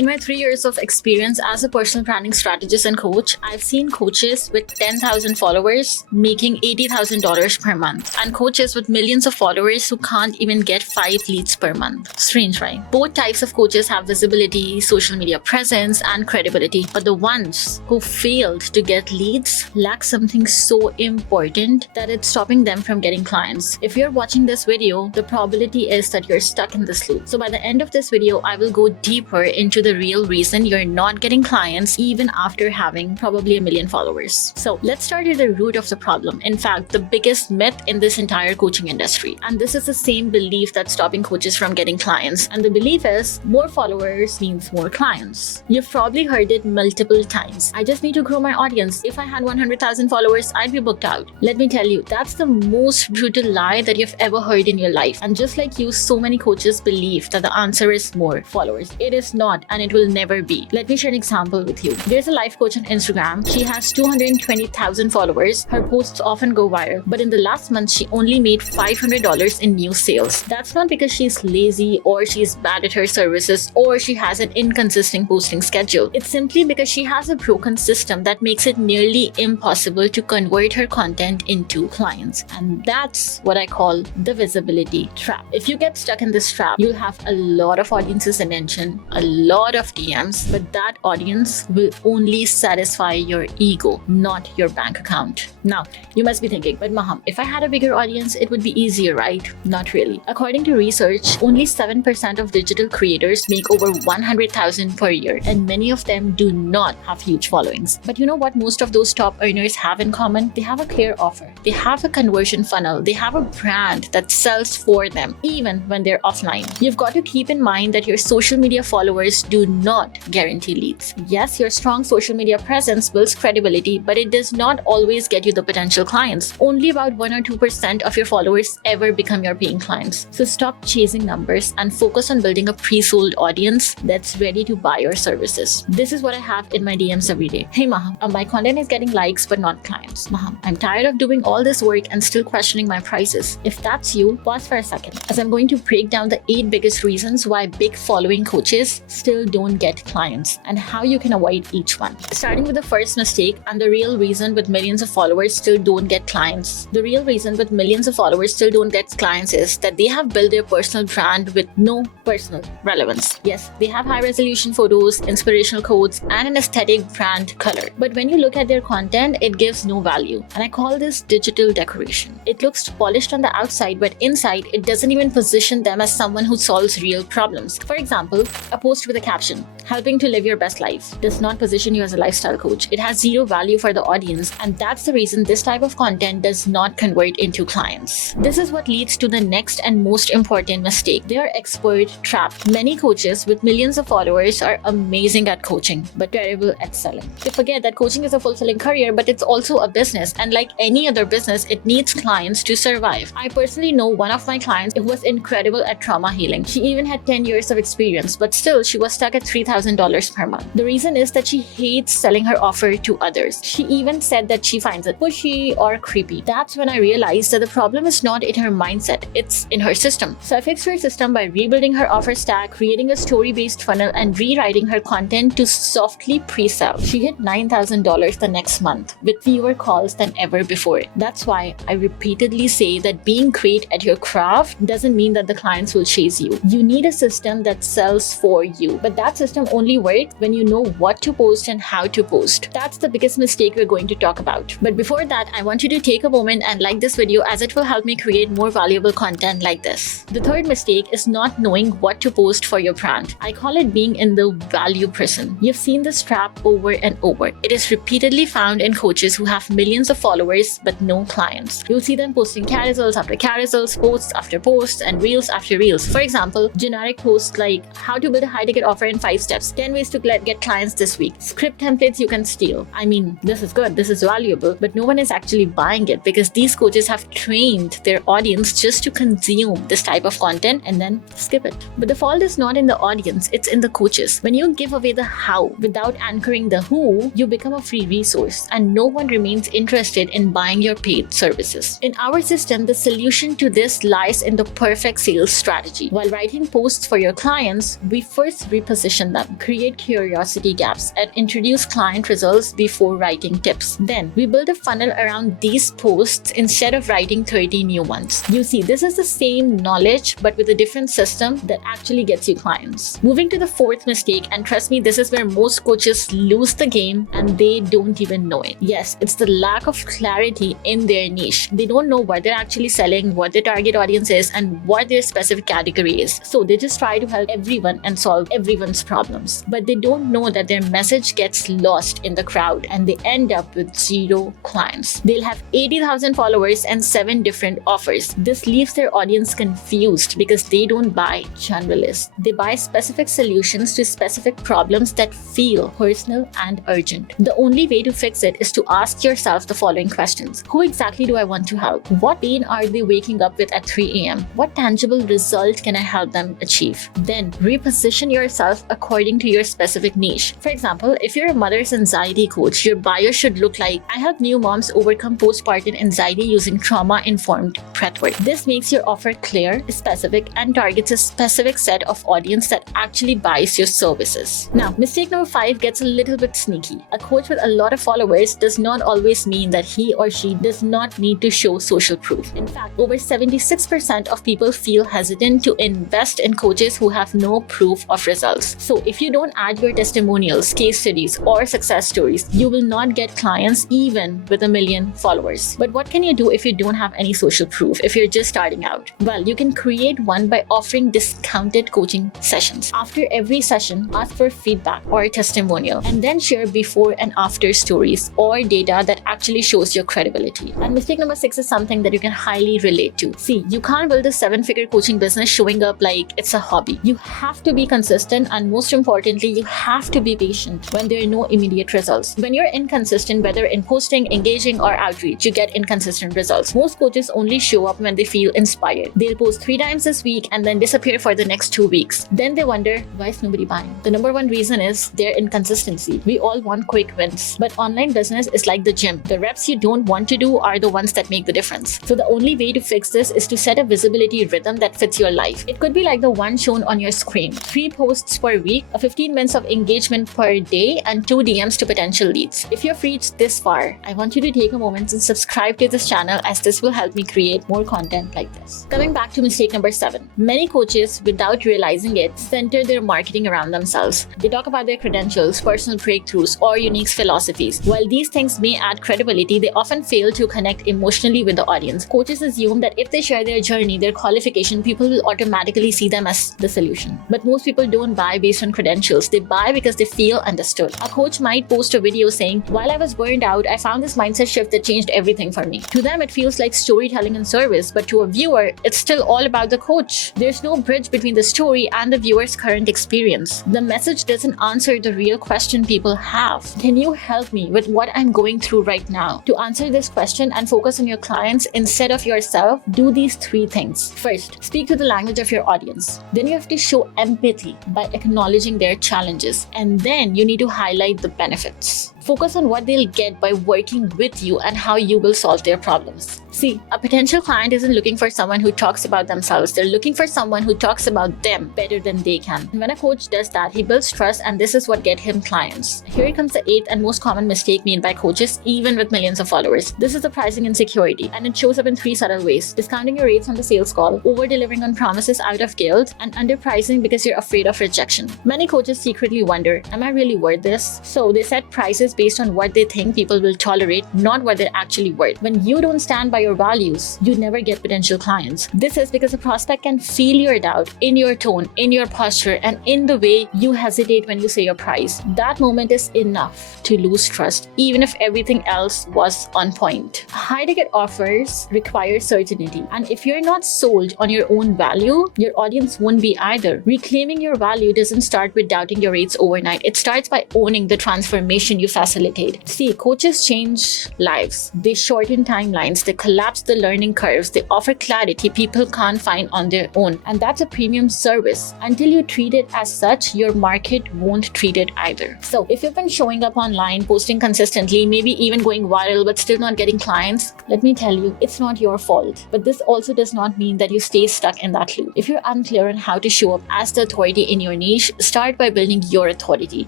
In my 3 years of experience as a personal branding strategist and coach, I've seen coaches with 10,000 followers making $80,000 per month and coaches with millions of followers who can't even get 5 leads per month. Strange, right? Both types of coaches have visibility, social media presence, and credibility, but the ones who failed to get leads lack something so important that it's stopping them from getting clients. If you're watching this video, the probability is that you're stuck in this loop. So by the end of this video, I will go deeper into the real reason you're not getting clients even after having probably 1 million followers. So let's start at the root of the problem. In fact, the biggest myth in this entire coaching industry. And this is the same belief that's stopping coaches from getting clients. And the belief is more followers means more clients. You've probably heard it multiple times. I just need to grow my audience. If I had 100,000 followers, I'd be booked out. Let me tell you, that's the most brutal lie that you've ever heard in your life. And just like you, so many coaches believe that the answer is more followers. It is not, and it will never be. Let me share an example with you. There's a life coach on Instagram. She has 220,000 followers. Her posts often go viral, but in the last month, she only made $500 in new sales. That's not because she's lazy or she's bad at her services or she has an inconsistent posting schedule. It's simply because she has a broken system that makes it nearly impossible to convert her content into clients. And that's what I call the visibility trap. If you get stuck in this trap, you'll have a lot of audience's attention, a lot of DMs, but that audience will only satisfy your ego, not your bank account. Now, you must be thinking, but Maham, if I had a bigger audience, it would be easier, right? Not really. According to research, only 7% of digital creators make over 100,000 per year, and many of them do not have huge followings. But you know what most of those top earners have in common? They have a clear offer. They have a conversion funnel. They have a brand that sells for them, even when they're offline. You've got to keep in mind that your social media followers do not guarantee leads. Yes, your strong social media presence builds credibility, but it does not always get you the potential clients. Only about 1 or 2% of your followers ever become your paying clients. So stop chasing numbers and focus on building a pre-sold audience that's ready to buy your services. This is what I have in my DMs every day. Hey Maham, my content is getting likes but not clients. Maham, I'm tired of doing all this work and still questioning my prices. If that's you, pause for a second, as I'm going to break down the 8 biggest reasons why big following coaches still don't get clients and how you can avoid each one. Starting with the first mistake and the real reason with millions of followers still don't get clients. The real reason with millions of followers still don't get clients is that they have built their personal brand with no personal relevance. Yes, they have high resolution photos, inspirational quotes, and an aesthetic brand color. But when you look at their content, it gives no value. And I call this digital decoration. It looks polished on the outside, but inside, it doesn't even position them as someone who solves real problems. For example, a post with a caption, "Helping to live your best life," does not position you as a lifestyle coach. It has zero value for the audience, and that's the reason this type of content does not convert into clients. This is what leads to the next and most important mistake. They are expert trap. Many coaches with millions of followers are amazing at coaching, but terrible at selling. They forget that coaching is a fulfilling career, but it's also a business, and like any other business, it needs clients to survive. I personally know one of my clients who was incredible at trauma healing. She even had 10 years of experience, but still she was stuck at $3,000 per month. The reason is that she hates selling her offer to others. She even said that she finds it pushy or creepy. That's when I realized that the problem is not in her mindset, it's in her system. So I fixed her system by rebuilding her offer stack, creating a story-based funnel, and rewriting her content to softly pre-sell. She hit $9,000 the next month with fewer calls than ever before. That's why I repeatedly say that being great at your craft doesn't mean that the clients will chase you. You need a system that sells for you, but that system only works when you know what to post and how to post. That's the biggest mistake we're going to talk about. But before that, I want you to take a moment and like this video, as it will help me create more valuable content like this. The third mistake is not knowing what to post for your brand. I call it being in the value prison. You've seen this trap over and over. It is repeatedly found in coaches who have millions of followers but no clients. You'll see them posting carousels after carousels, posts after posts, and reels after reels. For example, generic posts like how to build a high-ticket offer in 5 steps, 10 ways to get clients this week, script templates you can steal. I mean, this is good, this is valuable, but no one is actually buying it because these coaches have trained their audience just to consume this type of content and then skip it. But the fault is not in the audience, it's in the coaches. When you give away the how without anchoring the who, you become a free resource and no one remains interested in buying your paid services. In our system, the solution to this lies in the perfect sales strategy. While writing posts for your clients, we first reposition reposition them, create curiosity gaps, and introduce client results before writing tips. Then we build a funnel around these posts instead of writing 30 new ones. You see, this is the same knowledge but with a different system that actually gets you clients. Moving to the fourth mistake, and trust me, this is where most coaches lose the game and they don't even know it. Yes, it's the lack of clarity in their niche. They don't know what they're actually selling, what their target audience is, and what their specific category is. So they just try to help everyone and solve everyone's problems. But they don't know that their message gets lost in the crowd and they end up with 0 clients. They'll have 80,000 followers and 7 different offers. This leaves their audience confused because they don't buy generalists. They buy specific solutions to specific problems that feel personal and urgent. The only way to fix it is to ask yourself the following questions. Who exactly do I want to help? What pain are they waking up with at 3 a.m.? What tangible result can I help them achieve? Then reposition yourself according to your specific niche. For example, if you're a mother's anxiety coach, your bio should look like, I help new moms overcome postpartum anxiety using trauma-informed breathwork. This makes your offer clear, specific, and targets a specific set of audience that actually buys your services. Now, mistake number 5 gets a little bit sneaky. A coach with a lot of followers does not always mean that he or she does not need to show social proof. In fact, over 76% of people feel hesitant to invest in coaches who have no proof of results. So if you don't add your testimonials, case studies, or success stories, you will not get clients even with 1 million followers. But what can you do if you don't have any social proof, if you're just starting out? Well, you can create one by offering discounted coaching sessions. After every session, ask for feedback or a testimonial, and then share before and after stories or data that actually shows your credibility. And mistake number 6 is something that you can highly relate to. See, you can't build a 7-figure coaching business showing up like it's a hobby. You have to be consistent, and most importantly, you have to be patient when there are no immediate results. When you're inconsistent, whether in posting, engaging, or outreach, you get inconsistent results. Most coaches only show up when they feel inspired. They'll post 3 times this week and then disappear for the next 2 weeks. Then they wonder, why is nobody buying? The number one reason is their inconsistency. We all want quick wins, but online business is like the gym. The reps you don't want to do are the ones that make the difference. So the only way to fix this is to set a visibility rhythm that fits your life. It could be like the one shown on your screen. 3 posts per week, a 15 minutes of engagement per day, and 2 DMs to potential leads. If you've reached this far, I want you to take a moment and subscribe to this channel, as this will help me create more content like this. Coming back to mistake number 7. Many coaches, without realizing it, center their marketing around themselves. They talk about their credentials, personal breakthroughs, or unique philosophies. While these things may add credibility, they often fail to connect emotionally with the audience. Coaches assume that if they share their journey, their qualification, people will automatically see them as the solution. But most people don't buy based on credentials. They buy because they feel understood. A coach might post a video saying, while I was burned out, I found this mindset shift that changed everything for me. To them, it feels like storytelling and service, but to a viewer, it's still all about the coach. There's no bridge between the story and the viewer's current experience. The message doesn't answer the real question people have. Can you help me with what I'm going through right now? To answer this question and focus on your clients instead of yourself, do these 3 things. First, speak to the language of your audience. Then you have to show empathy by acknowledging their challenges. And then you need to highlight the benefits. Focus on what they'll get by working with you and how you will solve their problems. See, a potential client isn't looking for someone who talks about themselves. They're looking for someone who talks about them better than they can. And when a coach does that, he builds trust, and this is what gets him clients. Here comes the 8th and most common mistake made by coaches, even with millions of followers. This is the pricing insecurity, and it shows up in 3 subtle ways: discounting your rates on the sales call, over-delivering on promises out of guilt, and underpricing because you're afraid of rejection. Many coaches secretly wonder, am I really worth this? So they set prices based on what they think people will tolerate, not what they're actually worth. When you don't stand by your values, you never get potential clients. This is because a prospect can feel your doubt in your tone, in your posture, and in the way you hesitate when you say your price. That moment is enough to lose trust, even if everything else was on point. High-ticket offers require certainty, and if you're not sold on your own value, your audience won't be either. Reclaiming your value doesn't start with doubting your rates overnight. It starts by owning the transformation you felt facilitate. See, coaches change lives. They shorten timelines, they collapse the learning curves, they offer clarity people can't find on their own. And that's a premium service. Until you treat it as such, your market won't treat it either. So if you've been showing up online, posting consistently, maybe even going viral, but still not getting clients, let me tell you, it's not your fault. But this also does not mean that you stay stuck in that loop. If you're unclear on how to show up as the authority in your niche, start by building your authority.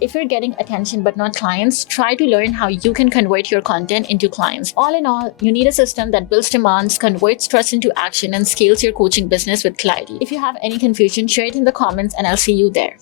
If you're getting attention but not clients, try to learn how you can convert your content into clients. All in all, you need a system that builds demands, converts trust into action, and scales your coaching business with clarity. If you have any confusion, share it in the comments and I'll see you there.